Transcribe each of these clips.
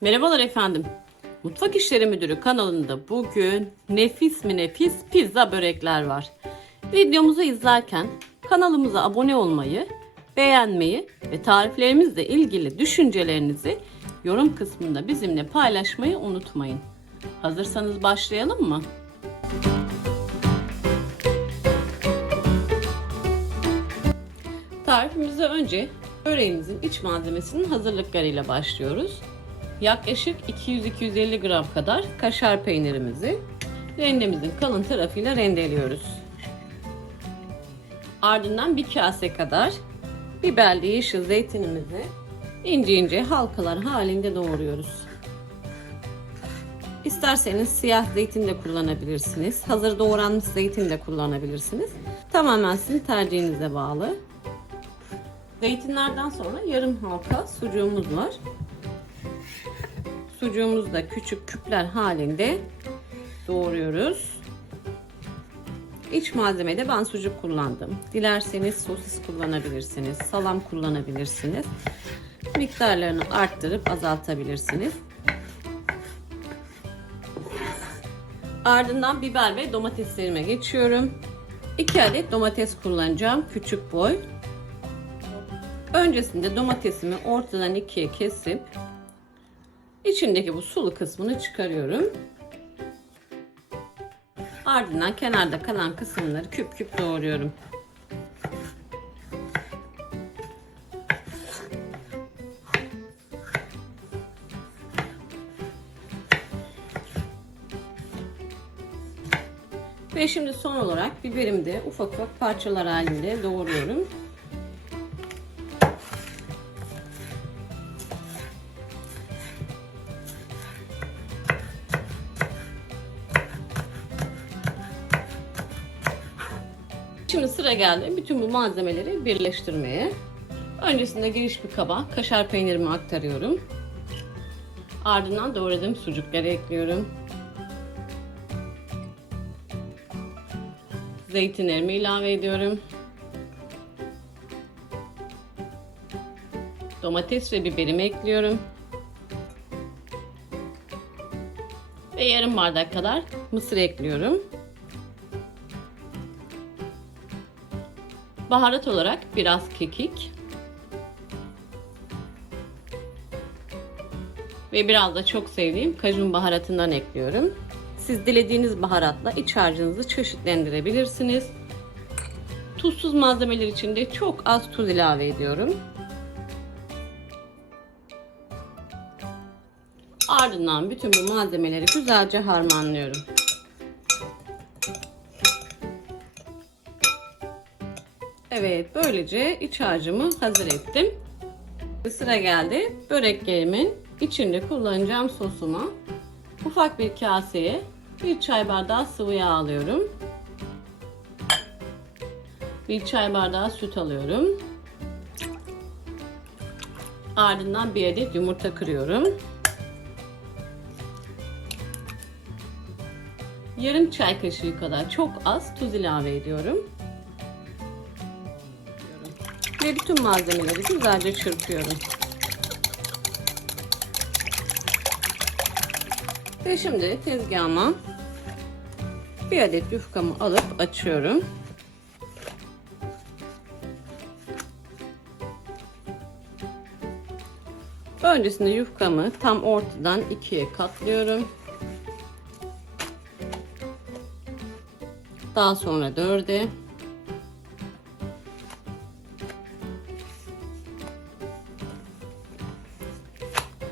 Merhabalar efendim. Mutfak İşleri Müdürü kanalında bugün nefis mi nefis pizza börekler var. Videomuzu izlerken kanalımıza abone olmayı, beğenmeyi ve tariflerimizle ilgili düşüncelerinizi yorum kısmında bizimle paylaşmayı unutmayın. Hazırsanız başlayalım mı? Tarifimize önce böreğimizin iç malzemesinin hazırlıklarıyla başlıyoruz. Yaklaşık 200-250 gram kadar kaşar peynirimizi rendemizin kalın tarafıyla rendeliyoruz. Ardından bir kase kadar biberli yeşil zeytinimizi ince ince halkalar halinde doğruyoruz. İsterseniz siyah zeytin de kullanabilirsiniz. Hazır doğranmış zeytin de kullanabilirsiniz. Tamamen sizin tercihinize bağlı. Zeytinlerden sonra yarım halka sucuğumuz var. Sucuğumuzu da küçük küpler halinde doğruyoruz. İç malzemede ben sucuk kullandım. Dilerseniz sosis kullanabilirsiniz, salam kullanabilirsiniz. Miktarlarını arttırıp azaltabilirsiniz. Ardından biber ve domateslerime geçiyorum. 2 adet domates kullanacağım. Küçük boy. Öncesinde domatesimi ortadan ikiye kesip içindeki bu sulu kısmını çıkarıyorum. Ardından kenarda kalan kısımları küp küp doğruyorum. Ve şimdi son olarak biberimi de ufak ufak parçalar halinde doğruyorum. Şimdi sıra geldi bütün bu malzemeleri birleştirmeye. Öncesinde geniş bir kaba kaşar peynirimi aktarıyorum. Ardından doğradığım sucukları ekliyorum. Zeytinlerimi ilave ediyorum. Domates ve biberimi ekliyorum. Ve yarım bardak kadar mısır ekliyorum. Baharat olarak biraz kekik. Ve biraz da çok sevdiğim kajun baharatından ekliyorum. Siz dilediğiniz baharatla iç harcınızı çeşitlendirebilirsiniz. Tuzsuz malzemeler için de çok az tuz ilave ediyorum. Ardından bütün bu malzemeleri güzelce harmanlıyorum. Evet böylece iç harcımı hazır ettim. Sıra geldi böreklerimin içinde kullanacağım sosuma. Ufak bir kaseye bir çay bardağı sıvı yağ alıyorum. Bir çay bardağı süt alıyorum. Ardından bir adet yumurta kırıyorum. Yarım çay kaşığı kadar çok az tuz ilave ediyorum. Ve bütün malzemeleri güzelce çırpıyorum. Ve şimdi tezgahıma bir adet yufkamı alıp açıyorum. Öncesinde yufkamı tam ortadan ikiye katlıyorum. Daha sonra dörde.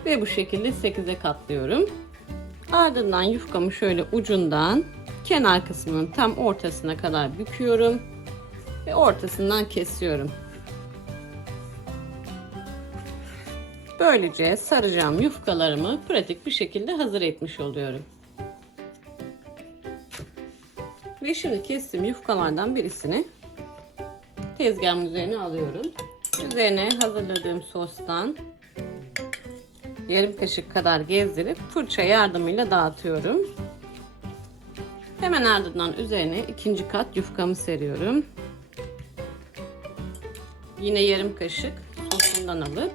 Ve bu şekilde 8'e katlıyorum. Ardından yufkamı şöyle ucundan kenar kısmının tam ortasına kadar büküyorum. Ve ortasından kesiyorum. Böylece saracağım yufkalarımı pratik bir şekilde hazır etmiş oluyorum. Ve şimdi kestiğim yufkalardan birisini tezgahımın üzerine alıyorum. Üzerine hazırladığım sostan yarım kaşık kadar gezdirip fırça yardımıyla dağıtıyorum. Hemen ardından üzerine ikinci kat yufkamı seriyorum. Yine yarım kaşık sosundan alıp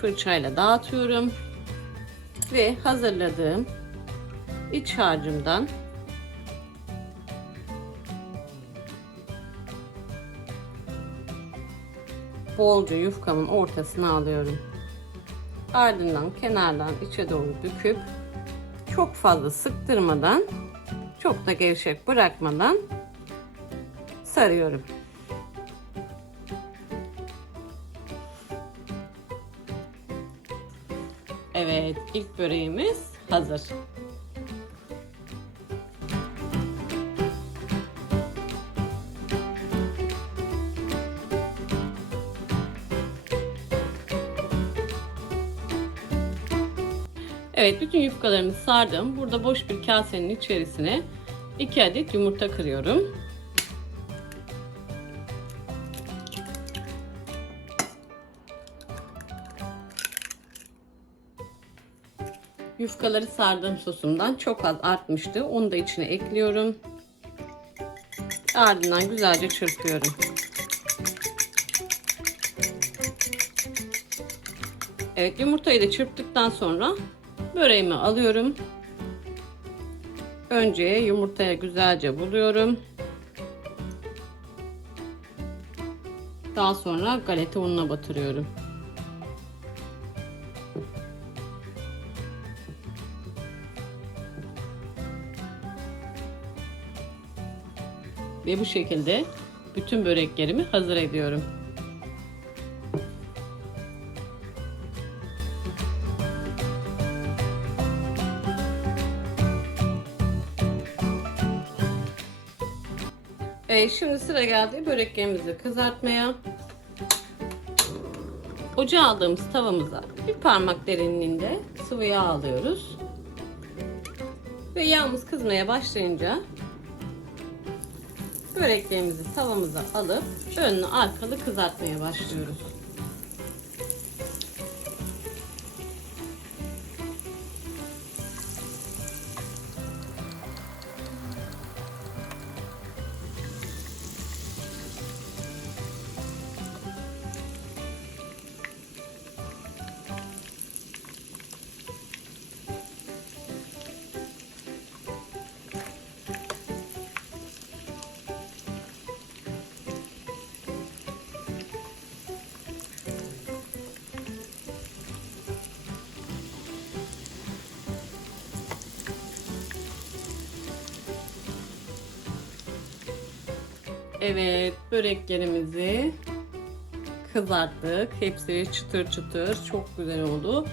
fırçayla dağıtıyorum. Ve hazırladığım iç harcımdan bolca yufkamın ortasına alıyorum. Ardından kenardan içe doğru büküp çok fazla sıktırmadan çok da gevşek bırakmadan sarıyorum. Evet, ilk böreğimiz hazır. Evet, bütün yufkalarımı sardım. Burada boş bir kasenin içerisine 2 adet yumurta kırıyorum. Yufkaları sardığım sosumdan çok az artmıştı. Onu da içine ekliyorum. Ardından güzelce çırpıyorum. Evet yumurtayı da çırptıktan sonra böreğimi alıyorum. Önce yumurtaya güzelce buluyorum. Daha sonra galeta ununa batırıyorum. Ve bu şekilde bütün böreklerimi hazır ediyorum. Şimdi sıra geldi böreklerimizi kızartmaya. Ocağa aldığımız tavamıza bir parmak derinliğinde sıvı yağ alıyoruz. Ve yağımız kızmaya başlayınca böreklerimizi tavamıza alıp önlü arkalı kızartmaya başlıyoruz. Evet, böreklerimizi kızarttık. Hepsi çıtır çıtır, çok güzel oldu.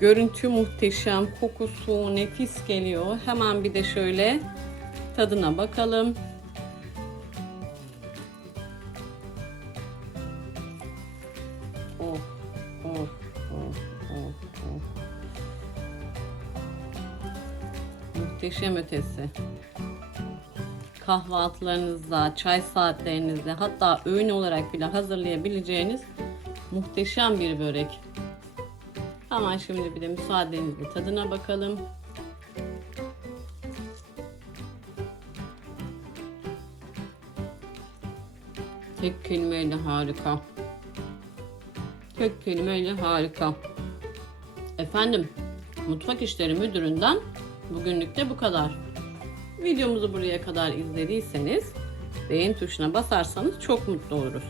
Görüntü muhteşem, kokusu nefis geliyor. Hemen bir de şöyle tadına bakalım. Oh, oh, oh. Muhteşem ötesi kahvaltılarınızda, çay saatlerinizde hatta öğün olarak bile hazırlayabileceğiniz muhteşem bir börek. Hemen şimdi bir de müsaadenizle tadına bakalım. Tek kelimeyle harika. Tek kelimeyle harika. Efendim, Mutfak İşleri Müdürü'nden bugünlük de bu kadar. Videomuzu buraya kadar izlediyseniz beğen tuşuna basarsanız çok mutlu oluruz.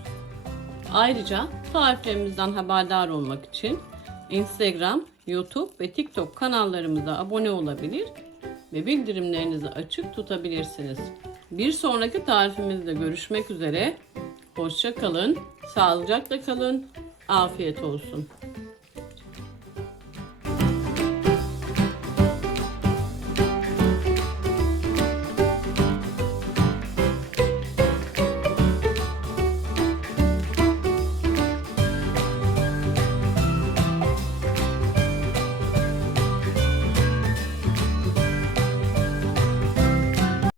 Ayrıca tariflerimizden haberdar olmak için Instagram, YouTube ve TikTok kanallarımıza abone olabilir ve bildirimlerinizi açık tutabilirsiniz. Bir sonraki tarifimizde görüşmek üzere. Hoşça kalın, sağlıcakla kalın, afiyet olsun.